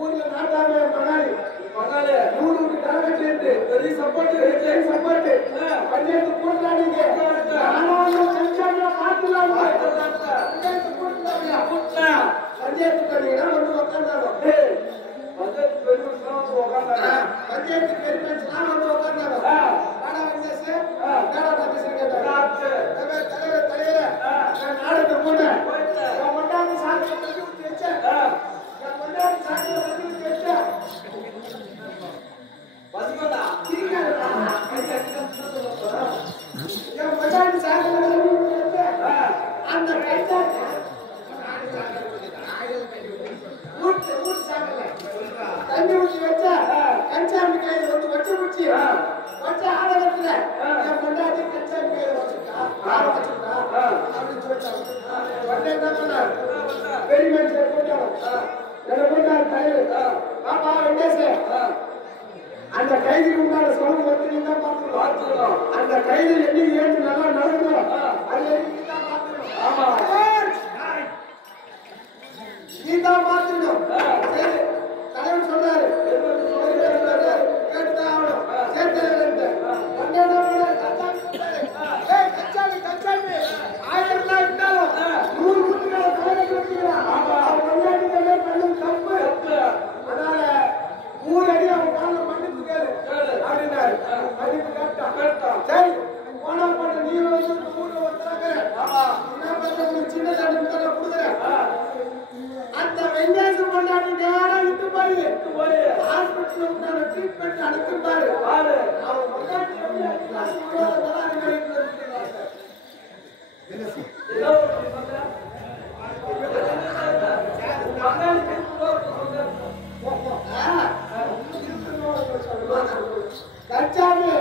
ஊர்ல ஆரம்பிச்சுட்டா அப்படின்னு சொல்லிட்டாங்க. உடனே என்ன பண்ணார்? பெரிய மனுஷன் போட்டாங்க. என்ன போட்டார்? தலைவர் பாப்பா வெங்கடேச அந்த கைதிக்கு உண்டான சோழம் வந்து தான் பார்த்துக்கணும். அந்த கைது என்னைக்கு ஏற்று நல்லா நடக்கணும். அது என்னைக்கு தான் பார்த்துக்கணும். ஆமா நீ தான் பார்த்துக்கணும். சரி தலைவர் சொன்னாரு கேட்டுதான் ஆகணும். சேர்த்து கச்சாமி கச்சாமி 1000 தான் இருந்தாலும் 100 குட்டிகளை தலைவர் கொடுத்துக்கிறான். பண்ணும் தப்பு. அதனால 3 அடி அவன் காலில் மன்னிப்பு கேளு அப்படின்னாரு. மன்னிப்பு கேட்டான். சரி போனா போட்ட நீ வந்து ஊர்ல ஒருத்தராங்க என்ன பண்ற உங்களுக்கு சின்ன தண்டனை தான் கொடுக்குறேன். அந்த வெங்கடேசன் கொண்டாடி நேரா விட்டு போய் ஹாஸ்பிட்டல் ட்ரீட்மெண்ட் அனுப்பிட்டாரு. அவன் கொண்டாடி கச்சாமி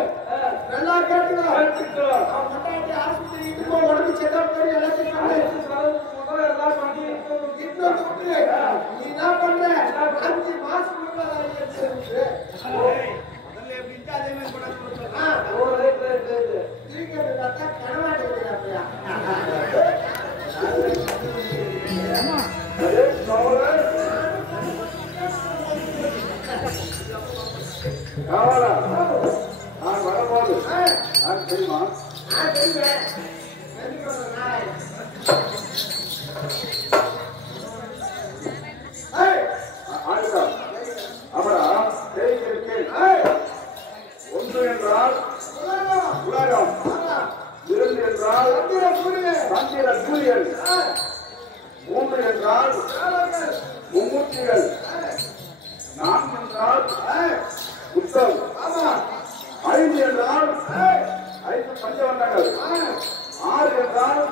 நல்லா கேட்டுக்கோ. அவன் கொண்டாடி ஹாஸ்பிட்டல் உடம்பு செக்அப் பண்ணி எல்லாத்தையும் நீ என்ன பண்ற? 5 மாசம் வரும்போது தெரியுமா? அப்புறம் ஒன்று என்றால் உலகம், 2 என்றால் சந்திர சூரியன், 3 என்றால் மும்மூர்த்திகள், 4 என்றால் புத்தம், 5 என்றால் 5 பஞ்சவண்டங்கள், 6 என்றால்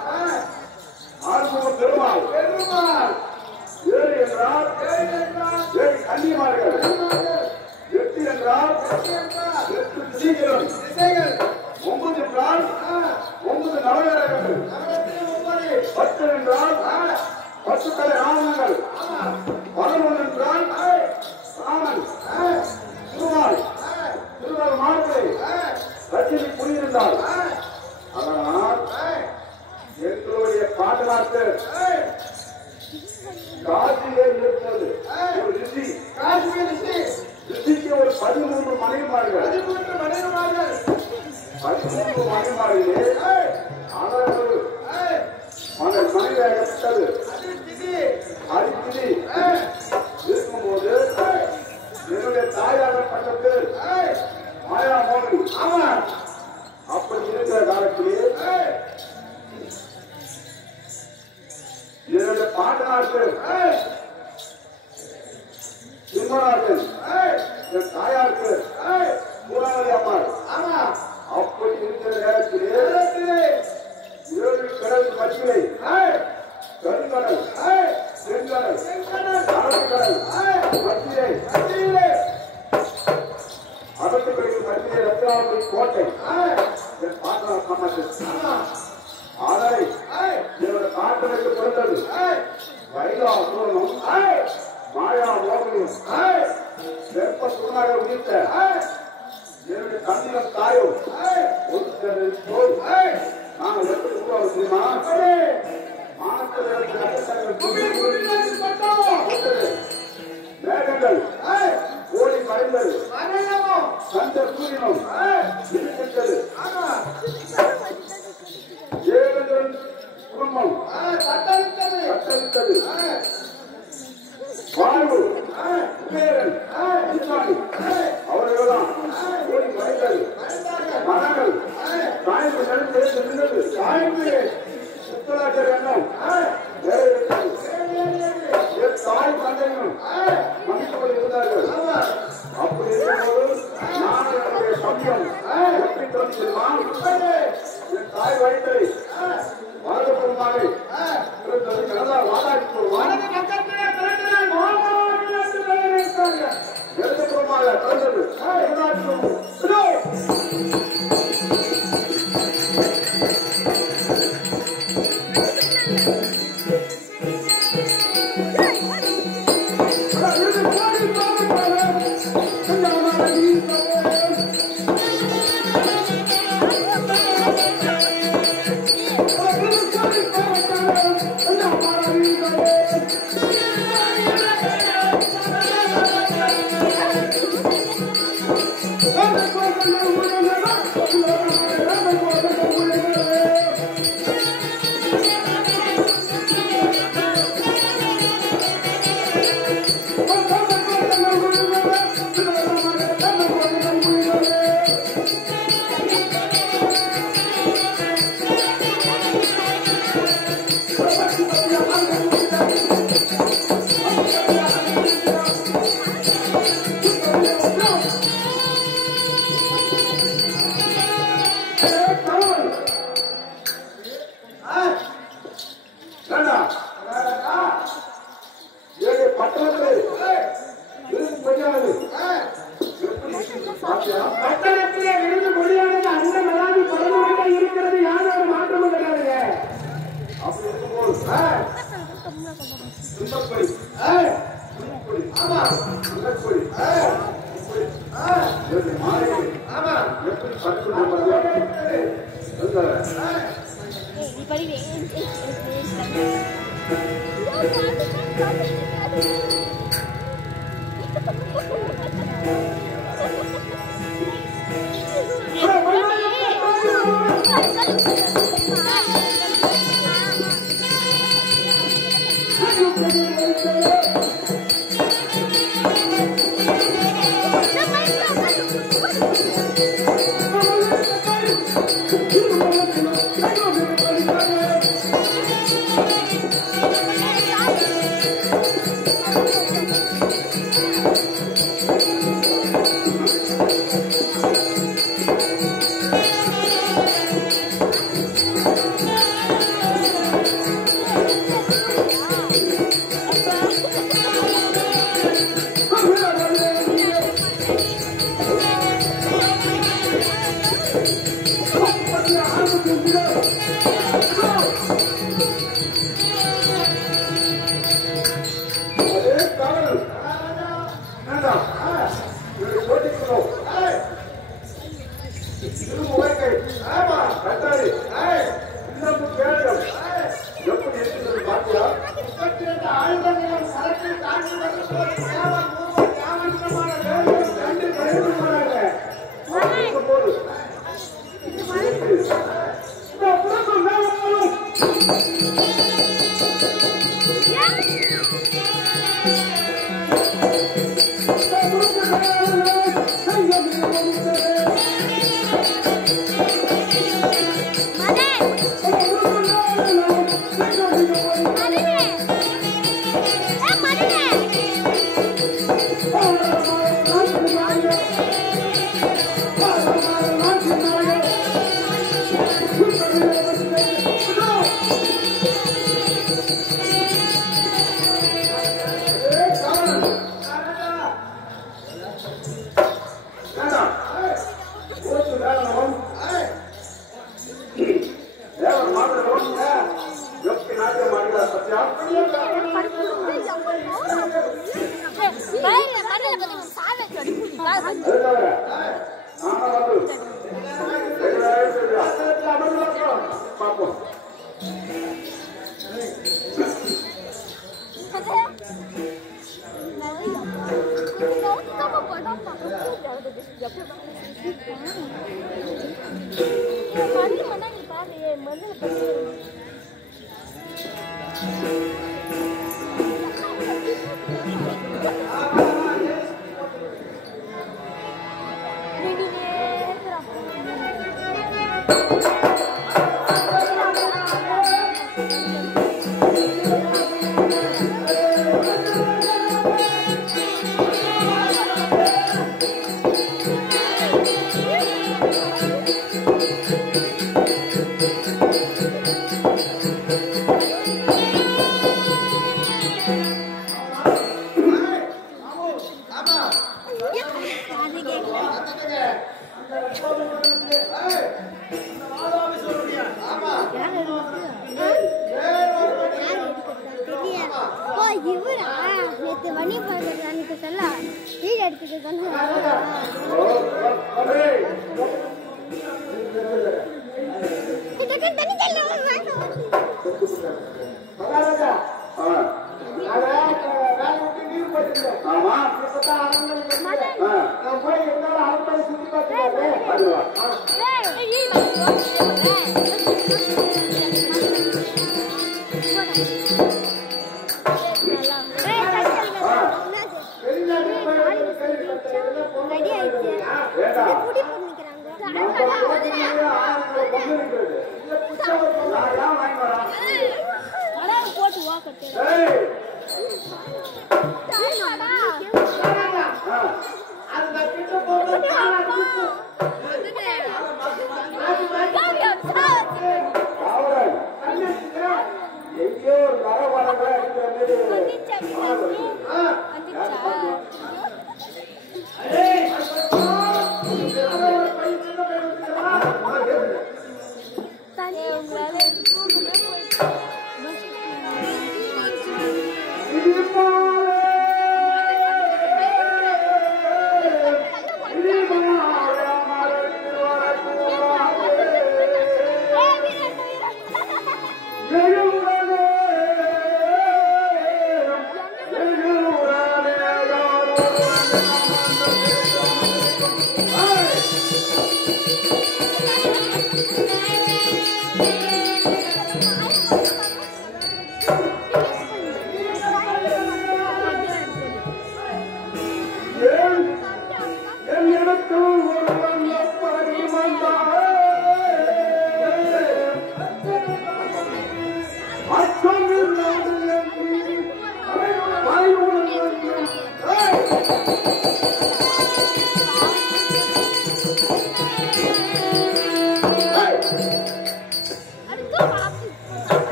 6 பெருமாள், 7 என்றால் 7 கன்னிமார்கள், 8 என்றால் 8 திசைகள், 9 என்றால் 9 நவகிரகங்கள், 10 என்றால் 10 தலை ராமங்கள், 11 என்றால் ராமன், திருவாள் மார்பை ரஜினி குடியிருந்தார். அதனால் எங்களுடைய பாட்டனார்கள் காசிலே இருப்பது ஒரு ரிஷி. ரிஷிக்கு ஒரு 13 மனைவிமார்கள். 13 மனைவிமாரிலே அவர்கள் மனைவியாகப்பட்டது அரிசிதி இருக்கும்போது என்னுடைய தாயாகப்பட்ட பேர் மாயா மோகி. அப்படி இருக்கிற காலத்திலே என்னுடைய பாட்டனார்கள் சிம்மராஜன், என் தாயாருக்கு பூராவதி அம்மாள். அப்படி இருக்கிற நேரத்திலே 7 கடல் மத்தியை கருங்கடல், செங்கடல், அரபிக்கடல் மத்தியை அகத்துக்கடைக்கு மத்திய ரத்னாவதி கோட்டை என் பாட்டனார் சமாஜம். அதனை என்னுடைய பாட்டனுக்கு பிறந்தது கைலாசூரனும் மாயா மோகனியும் வெப்ப சூனாக உதித்த என்னுடைய தந்தையும் தாயும் போய் நாங்கள் எப்படி உருவாக தெரியுமா? மேகங்கள் ஓடி மறைந்தது, சந்த சூரியனும் இருக்கின்றது, 7 குடும்பம் தத்தளித்தது. வாழ்வு குபேரன் அவர்களெல்லாம் ஓடி மறைந்தது. மரங்கள் சாய்ந்து நின்றது. சாய்ந்து சுத்தராஜர் எண்ணம் தாய் தந்தையும் மன்னிக்கப்பட்டு இருந்தார்கள். அப்படி இருக்கும்போது நான் என்னுடைய சமயம் எப்படி தெரியுமா? என் தாய் வயிற்றை வாழ்க்கை இருந்தது. வாதாடி எழுதப்புறமாக பிறந்தது.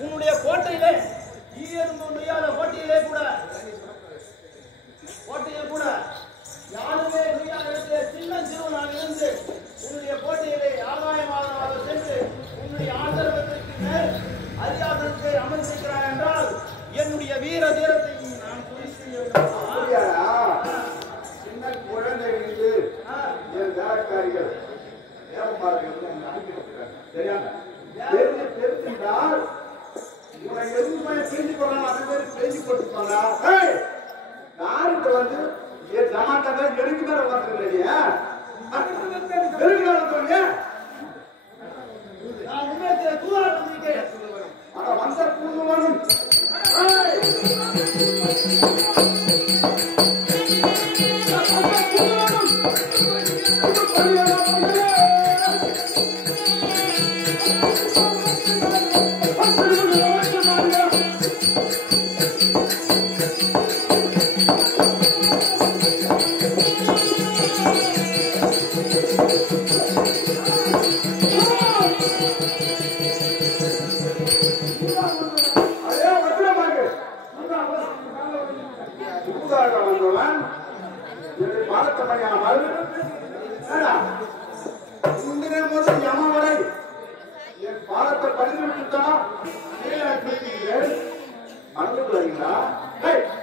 உன்னுடைய கோட்டையிலே ஈயெறும்பு நுய்யாத கோட்டையிலே கூட யாருமே நுய்யாத சின்ன சிறுவனாக இருந்து உன்னுடைய கோட்டையிலே ஆதாயமாக சென்று உன்னுடைய ஆதரவத்திற்கு மேல் அதிகாரத்தை அமர்ந்திருக்கிறாய் என்றால் என்னுடைய வீர தீரத்தை நான் குறித்து சின்ன குழந்தைகளுக்கு என் வேலைக்காரிகள் தெரிஞ்சிருந்தால் உன்னை எதுவுமே செஞ்சு போடலாம் அது பேர் செஞ்சு போட்டுப்பாங்க யாருக்கு வந்து என் சமாச்சார எனக்கு மேல உட்காந்துருக்கீங்க நான் முன்னேற்ற தூதா வந்திருக்கேன் ஆனா வந்த பூர்வனும் பாலத்தை பதிவு விட்டுட்டா மறந்துக்குறீங்களா வேண்டும்.